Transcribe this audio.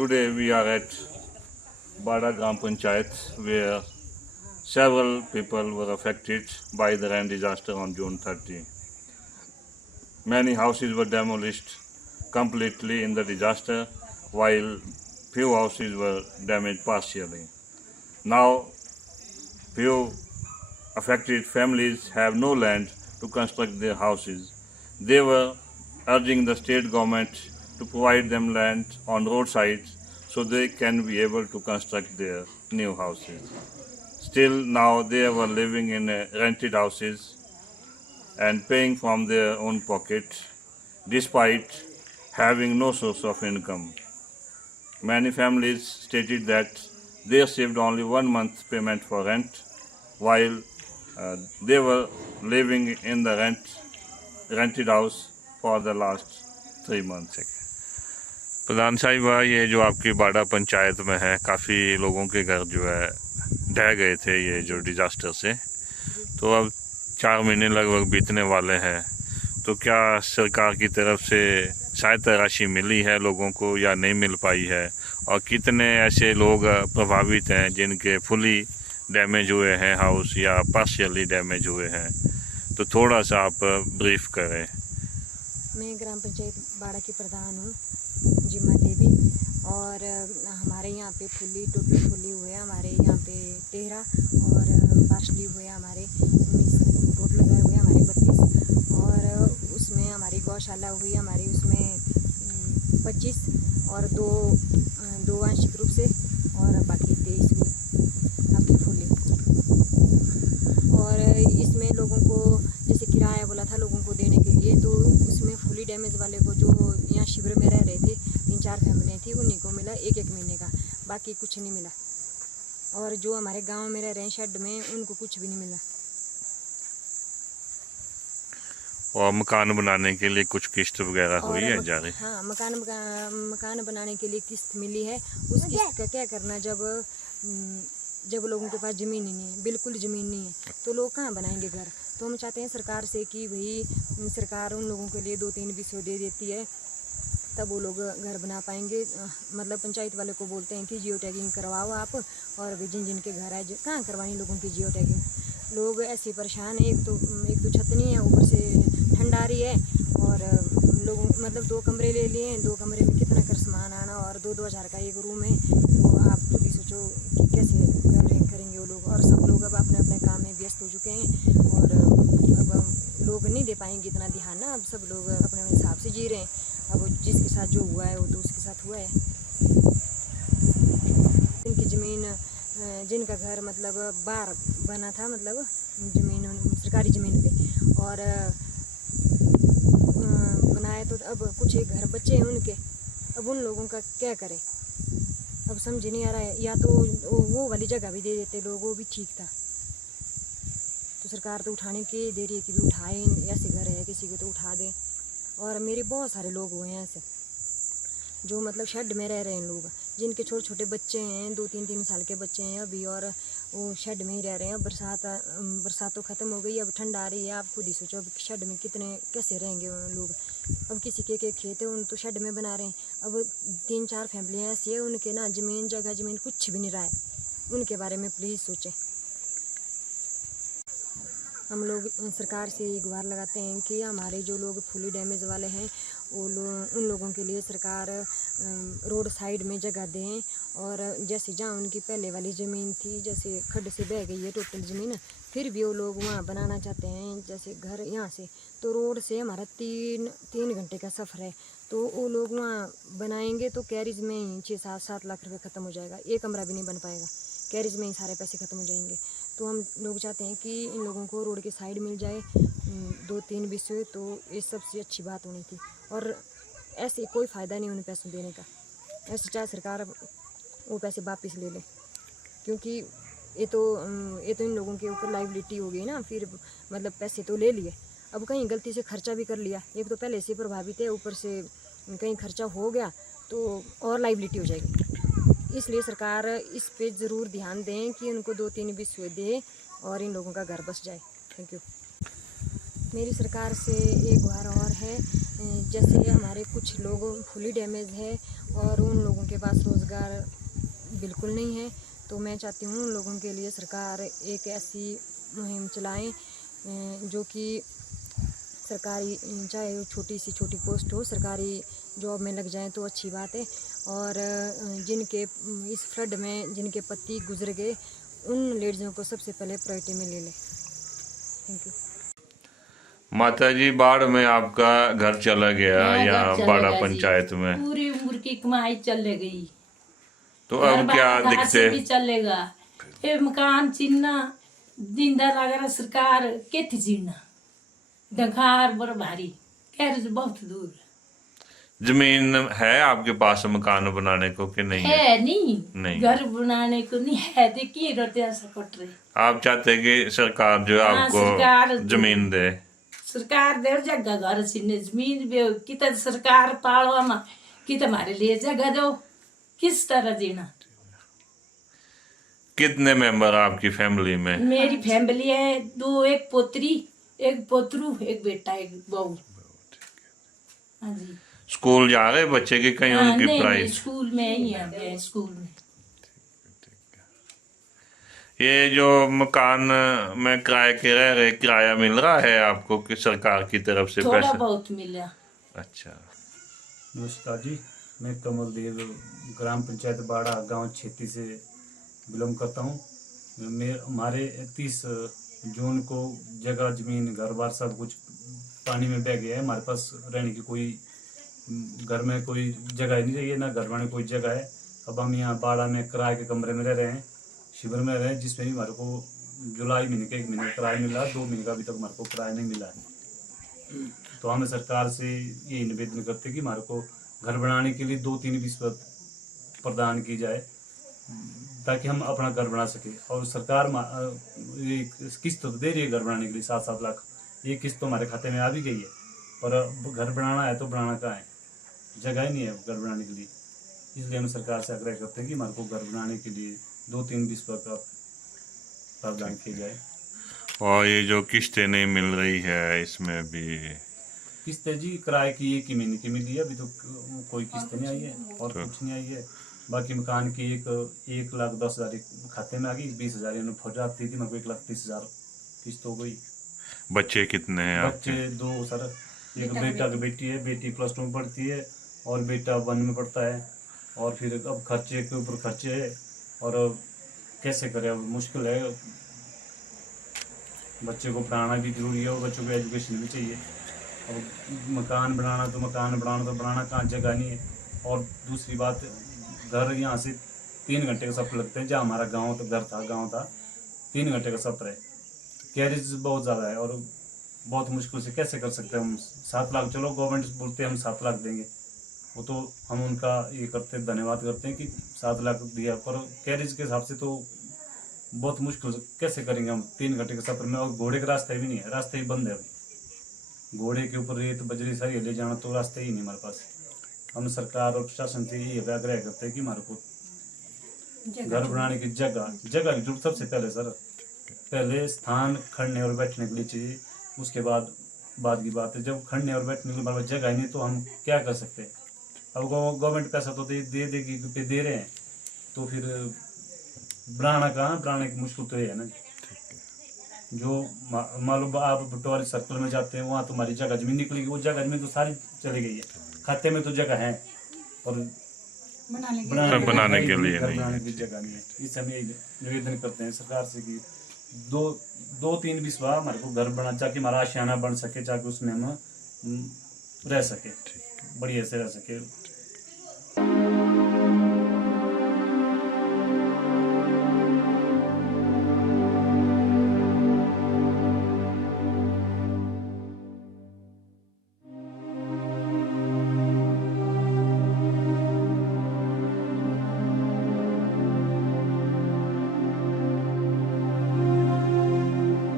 Today we are at Bada Gram Panchayat where several people were affected by the rain disaster on June 30. Many houses were demolished completely in the disaster while few houses were damaged partially. Now few affected families have no land to construct their houses. They were urging the state government to provide them land on roadsides so they can be able to construct their new houses. Still now they were living in rented houses and paying from their own pocket despite having no source of income. Many families stated that they saved only 1 month payment for rent while they were living in the rented house for the last 3 months. प्रधान साहिबा, ये जो आपकी बाड़ा पंचायत में है, काफ़ी लोगों के घर जो है ढह गए थे ये जो डिज़ास्टर से, तो अब 4 महीने लगभग बीतने वाले हैं, तो क्या सरकार की तरफ से सहायता राशि मिली है लोगों को या नहीं मिल पाई है, और कितने ऐसे लोग प्रभावित हैं जिनके फुली डैमेज हुए हैं हाउस या पार्शियली डैमेज हुए हैं? तो थोड़ा सा आप ब्रीफ करें। मैं ग्राम पंचायत बाड़ा की प्रधान हूँ, जिम्मा देवी, और हमारे यहाँ पे टोटल फुली हुए हमारे यहाँ पे 13 और पार्शली हुए हमारे 19, टोटल घर हुए हमारे 32, और उसमें हमारी गौशाला हुई हमारी उसमें 25 और दो आंशिक रूप से, और बाकी 23 हुई आपकी फुली। और इसमें लोगों को जैसे किराया बोला था लोगों को देने के लिए, तो उसमें फुली डैमेज वाले को जो यहाँ शिविर में रह रहे थे 3-4 फैमिलियाँ थी उन्हीं को मिला 1-1 महीने का, बाकी कुछ नहीं मिला। और जो हमारे गांव में रह रहे हैं शेड में उनको कुछ भी नहीं मिला। और मकान बनाने के लिए कुछ किस्त वगैरह हुई है जा रही? हाँ, मकान बनाने के लिए किस्त मिली है। उस किस्त का क्या करना जब लोगों के पास ज़मीन ही नहीं है, बिल्कुल ज़मीन नहीं है, तो लोग कहाँ बनाएंगे घर। तो हम चाहते हैं सरकार से कि भाई सरकार उन लोगों के लिए 2-3 विषय दे देती है, तब वो लोग घर बना पाएंगे। मतलब पंचायत वाले को बोलते हैं कि जियो टैगिंग करवाओ आप, और जिनके घर है कहाँ करवानी लोगों की जियो टैगिंग। लोग ऐसे परेशान हैं, एक तो छत नहीं है, ऊपर से ठंड आ रही है, और लोगों मतलब 2 कमरे ले लिए हैं, 2 कमरे में कितना कर सामान आना, और 2-2 हज़ार का एक रूम है। तो आप खुद ही सोचो कि कैसे करेंगे वो लोग। और सब लोग अब अपने अपने काम में व्यस्त हो चुके हैं, और अब लोग नहीं दे पाएंगे इतना ध्यान ना। अब सब लोग अपने हिसाब से जी रहे हैं। अब जिसके साथ जो हुआ है वो तो उसके साथ हुआ है। जिनकी ज़मीन, जिनका घर मतलब बाहर बना था, मतलब ज़मीन सरकारी ज़मीन पे, और बनाए, तो अब कुछ एक घर बचे हैं उनके, अब उन लोगों का क्या करें, अब समझ नहीं आ रहा है। या तो वो वाली जगह भी दे देते लोग, वो भी ठीक था। तो सरकार तो उठाने के दे रही है कि भी उठाएं, ऐसे घर है किसी को तो उठा दें। और मेरे बहुत सारे लोग हुए हैं ऐसे जो मतलब शेड में रह रहे हैं लोग, जिनके छोटे छोटे बच्चे हैं, 2-3 साल के बच्चे हैं अभी, और वो शेड में ही रह रहे हैं। बरसात तो ख़त्म हो गई, अब ठंड आ रही है। आप खुद ही सोचो अब शेड में कैसे रहेंगे लोग। अब किसी के खेत है उन तो शेड में बना रहे हैं। अब 3-4 फैमिलियाँ ऐसी है उनके ना ज़मीन कुछ भी नहीं रहा है, उनके बारे में प्लीज़ सोचें। हम लोग सरकार से गुहार लगाते हैं कि हमारे जो लोग फुली डैमेज वाले हैं उन लोगों के लिए सरकार रोड साइड में जगह दें, और जैसे जहाँ उनकी पहले वाली ज़मीन थी, जैसे खड्ड से बह गई है टोटल ज़मीन, फिर भी वो लोग वहाँ बनाना चाहते हैं जैसे घर। यहाँ से तो रोड से हमारा 3 घंटे का सफ़र है, तो वो लोग वहाँ बनाएंगे तो कैरिज में ही 6-7 लाख रुपये ख़त्म हो जाएगा। एक कमरा भी नहीं बन पाएगा, कैरिज में ही सारे पैसे ख़त्म हो जाएंगे। तो हम लोग चाहते हैं कि इन लोगों को रोड के साइड मिल जाए 2-3 विषय, तो ये सबसे अच्छी बात होनी थी। और ऐसे कोई फ़ायदा नहीं उन पैसों देने का, ऐसे चाहे सरकार वो पैसे वापस ले ले, क्योंकि ये तो इन लोगों के ऊपर लाइबिलिटी हो गई ना। फिर मतलब पैसे तो ले लिए, अब कहीं गलती से खर्चा भी कर लिया, एक तो पहले से प्रभावित है, ऊपर से कहीं खर्चा हो गया तो और लाइबिलिटी हो जाएगी। इसलिए सरकार इस पे ज़रूर ध्यान दें कि उनको 2-3 विषय दे और इन लोगों का घर बस जाए। Thank you. मेरी सरकार से एक गुहार और है, जैसे हमारे कुछ लोग फुली डैमेज है और उन लोगों के पास रोजगार बिल्कुल नहीं है। तो मैं चाहती हूँ उन लोगों के लिए सरकार एक ऐसी मुहिम चलाएं जो कि सरकारी, चाहे वो छोटी पोस्ट हो, सरकारी जॉब में लग जाएं तो अच्छी बात है। और जिनके इस फ्लड में जिनके पति गुजर गए, उन लेडीज़ों को सबसे पहले प्रायोरिटी में ले लें। Thank you. माता जी, बाढ़ में आपका घर चला गया हाँ, यहाँ घर चला बाड़ा गया जी। पंचायत में, पूरी उम्र की कमाई चले गई। तो घर अब क्या बार घाट से भी दिखते? चलेगा। ये मकान चिन्ना जिंदा लगा सरकार के थी चिन्ना डंखार बड़ भारी कह रहे बहुत दूर जमीन है आपके पास मकान बनाने को कि नहीं है? है नहीं, नहीं। घर बनाने को नहीं है। देखिए रोटियां से कट रही। आप चाहते हैं कि सरकार जो है हाँ, सरकार आपको जमीन दे? सरकार दे जगह घर सीने जमीन भी कि तो सरकार पालो में कि तुम्हारे लिए जगह दो। किस तरह देना? कितने मेंबर आपकी फैमिली में? मेरी फैमिली है 2, एक पोत्री, एक पोतरू, एक बेटा, एक बहू। हाँ जी। स्कूल जा रहे बच्चे की कहीं हाँ, उनकी नहीं, पढ़ाई? स्कूल में ही है, स्कूल में। ये जो मकान में किराए के रह रहे, किराया मिल रहा है आपको कि सरकार की तरफ से थोड़ा पैसा? बहुत मिला। अच्छा। नमस्कार जी, मैं कमल देव ग्राम पंचायत बाड़ा गांव छेती से बिलोंग करता हूँ। हमारे 30 जून को जगह जमीन घर बार सब कुछ पानी में बह गया है। हमारे पास रहने की कोई घर में कोई जगह नहीं चाहिए, ना घर में कोई जगह है। अब हम यहाँ बाड़ा में किराए के कमरे में रह रहे हैं, शिविर में रह रहे हैं, जिसमें भी हमारे को जुलाई महीने का 1 महीने का किराया मिला, 2 महीने का अभी तक हमारे को किराया नहीं मिला है। तो हमें सरकार से ये निवेदन करते हैं कि हमारे को घर बनाने के लिए 2-3 विश्व प्रदान की जाए ताकि हम अपना घर बना सके। और सरकार ये किस्त तो दे रही है घर बनाने के लिए 7-7 लाख। ये किस्त तो हमारे खाते में आ भी गई है, पर घर बनाना है तो बनाना कहाँ है? जगह ही नहीं है घर बनाने के लिए। इसलिए हम सरकार से आग्रह करते हैं कि हमारे को घर बनाने के लिए 2-3 विश्व का प्रावधान किया जाए। और ये जो किस्तें नहीं मिल रही है इसमें भी किस्त जी किराए की 1 ही महीने की मिली है, अभी तो कोई किस्त नहीं आई है और कुछ नहीं आई है। बाकी मकान की 1,10,000 खाते में आ गई, 20,000 इन्होंने फौजात दी थी, मेरे को 1,30,000 किस्त हो गई। बच्चे कितने हैं बच्चे आपके? 2 सर, एक बेटा की बेटी है, बेटी +2 में पढ़ती है और बेटा 1 में पढ़ता है। और फिर अब खर्चे के ऊपर खर्चे है और कैसे करें, अब मुश्किल है। बच्चे को पढ़ाना भी जरूरी है और बच्चों को एजुकेशन भी चाहिए। अब मकान बनाना तो बनाना कहाँ, जगह नहीं है। और दूसरी बात, घर यहाँ से 3 घंटे का सफ़र लगता है। जहाँ हमारा गांव था 3 घंटे का सफ़र है। कैरेज बहुत ज़्यादा है और बहुत मुश्किल से कैसे कर सकते हैं हम। 7 लाख, चलो गवर्नमेंट बोलते हैं हम 7 लाख देंगे, वो तो हम उनका ये करते हैं, धन्यवाद करते हैं कि 7 लाख दिया, पर कैरेज के हिसाब से तो बहुत मुश्किल से कैसे करेंगे हम 3 घंटे के सफ़र में। और घोड़े का रास्ता भी नहीं है, रास्ते ही बंद है अभी। घोड़े के ऊपर रेत बजरी सारी ले जाना तो रास्ते ही नहीं हमारे पास। हम सरकार और प्रशासन से ये आग्रह करते हैं कि हमारे को घर बनाने की जगह की जरूरत सबसे पहले सर। पहले स्थान खड़ने और बैठने के लिए चाहिए, उसके बाद की बात है। जब खड़ने और बैठने के लिए जगह नहीं तो हम क्या कर सकते हैं। अब गवर्नमेंट पैसा तो दे देगी, दे रहे हैं, तो फिर बनाना कहाँ, बनाने की मुश्किल तो ये है ना। जो मालूम आप बटवारी सर्कल में जाते हैं, वहाँ तुम्हारी जगह जमीन निकलेगी, वो जगह जमीन तो सारी चली गई है। खाते में तो जगह है और बनाने के लिए बनाने की जगह नहीं है। इस समय निवेदन करते हैं सरकार से कि 2-3 विश्व हमारे को घर बना, ताकि हमारा आशियाना बन सके, ताकि उसमें हम रह सके, बढ़िया से रह सके।